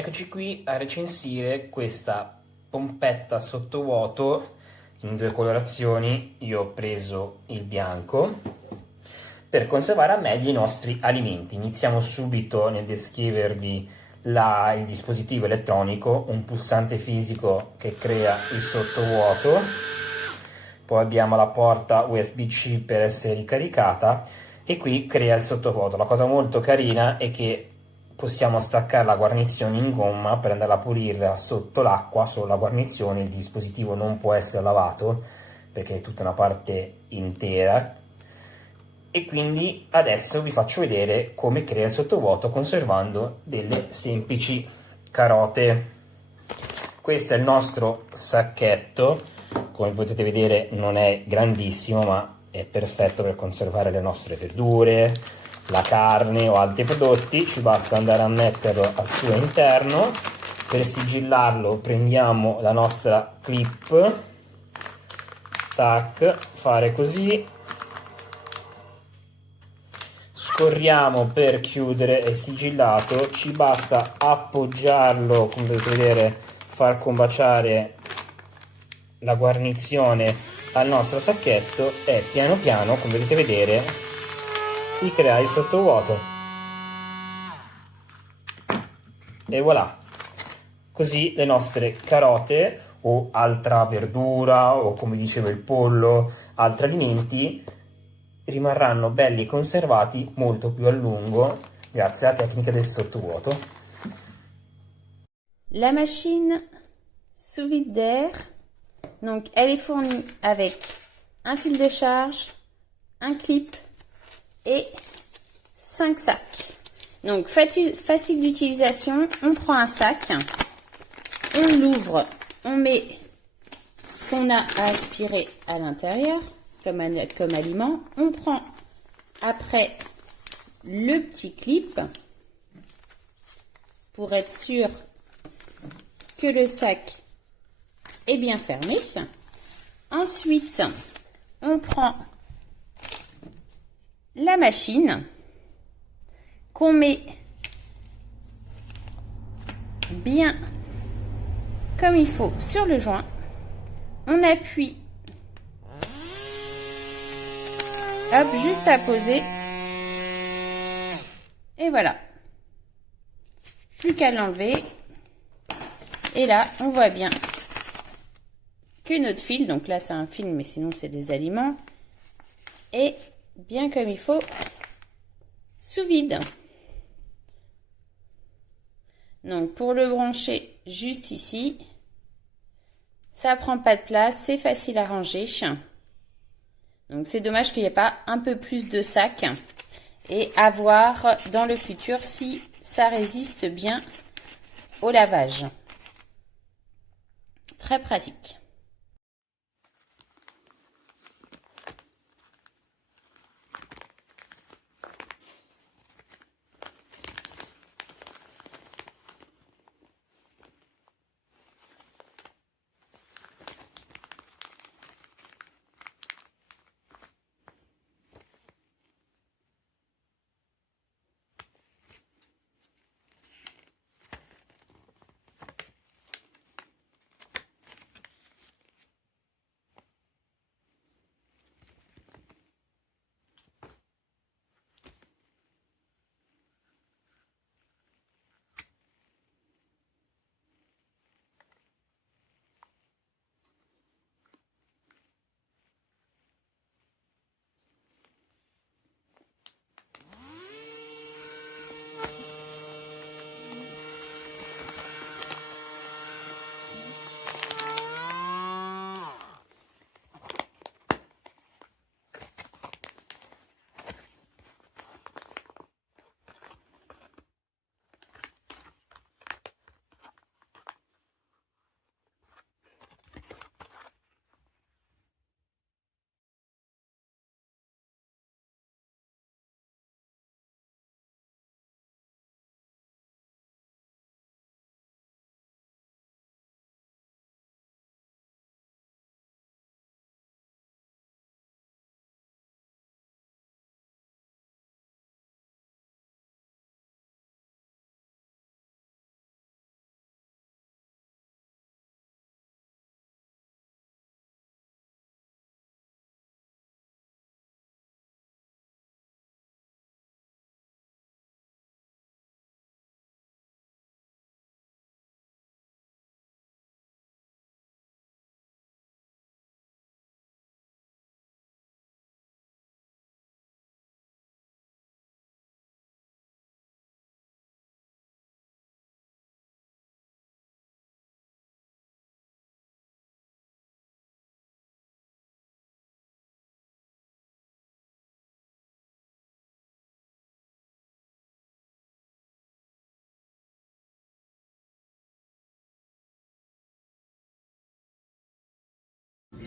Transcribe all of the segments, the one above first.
Eccoci qui a recensire questa pompetta sottovuoto in due colorazioni. Io ho preso il bianco per conservare al meglio i nostri alimenti. Iniziamo subito nel descrivervi il dispositivo elettronico, un pulsante fisico che crea il sottovuoto, poi abbiamo la porta USB-C per essere ricaricata e qui crea il sottovuoto. La cosa molto carina è che possiamo staccare la guarnizione in gomma per andarla a pulire sotto l'acqua, solo la guarnizione. Il dispositivo non può essere lavato perché è tutta una parte intera. E quindi adesso vi faccio vedere come crea il sottovuoto conservando delle semplici carote. Questo è il nostro sacchetto, come potete vedere non è grandissimo ma è perfetto per conservare le nostre verdure, la carne o altri prodotti. Ci basta andare a metterlo al suo interno. Per sigillarlo prendiamo la nostra clip, tac, fare così, scorriamo per chiudere, è sigillato. Ci basta appoggiarlo, come potete vedere, far combaciare la guarnizione al nostro sacchetto e piano piano, come potete vedere, si crea il sottovuoto. E voilà, così le nostre carote o altra verdura o, come dicevo, il pollo, altri alimenti rimarranno belli conservati molto più a lungo grazie alla tecnica del sottovuoto. La machine sous vide d'air, donc elle est fournie avec un fil de charge, un clip et 5 sacs. Donc facile d'utilisation, on prend un sac, on l'ouvre, on met ce qu'on a à aspirer à l'intérieur comme aliment, on prend après le petit clip pour être sûr que le sac est bien fermé. Ensuite, on prend la machine qu'on met bien comme il faut sur le joint. On appuie, hop, juste à poser. Et voilà. Plus qu'à l'enlever. Et là, on voit bien que notre fil, donc là c'est un fil, mais sinon c'est des aliments, est bien comme il faut sous vide. Donc pour le brancher juste ici, ça prend pas de place, c'est facile à ranger. Donc c'est dommage qu'il n'y ait pas un peu plus de sac et à voir dans le futur si ça résiste bien au lavage. Très pratique.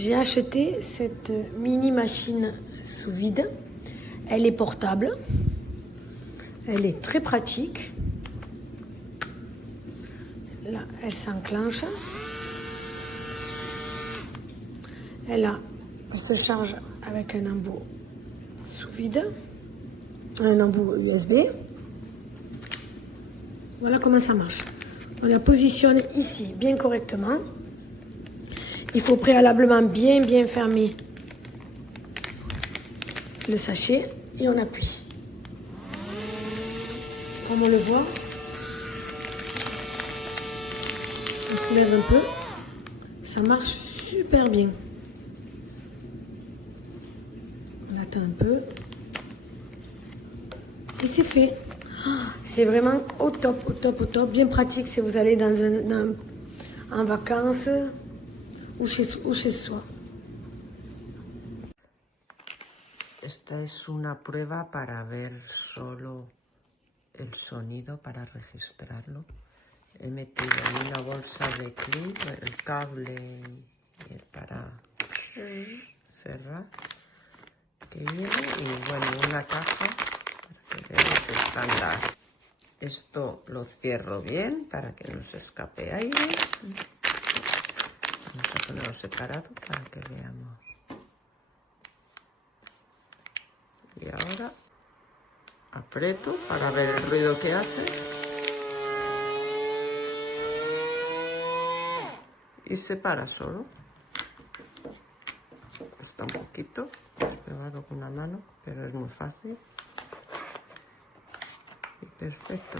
J'ai acheté cette mini machine sous vide. Elle est portable. Elle est très pratique. Là, elle s'enclenche. Elle se charge avec un embout sous vide, un embout USB. Voilà comment ça marche. On la positionne ici bien correctement. Il faut préalablement bien fermer le sachet et on appuie. Comme on le voit, on soulève un peu. Ça marche super bien. On attend un peu. Et c'est fait. C'est vraiment au top. Bien pratique si vous allez en vacances ou chez soi. Esta es una prueba para ver solo el sonido, para registrarlo. He metido en una bolsa de clip el cable para cerrar que viene y bueno, una caja para que veáis estándar. Esto lo cierro bien para que no se escape aire. Vamos a ponerlo separado para que veamos. Y ahora aprieto para ver el ruido que hace. Y se para solo. Cuesta un poquito pegarlo con una mano, pero es muy fácil. Y perfecto.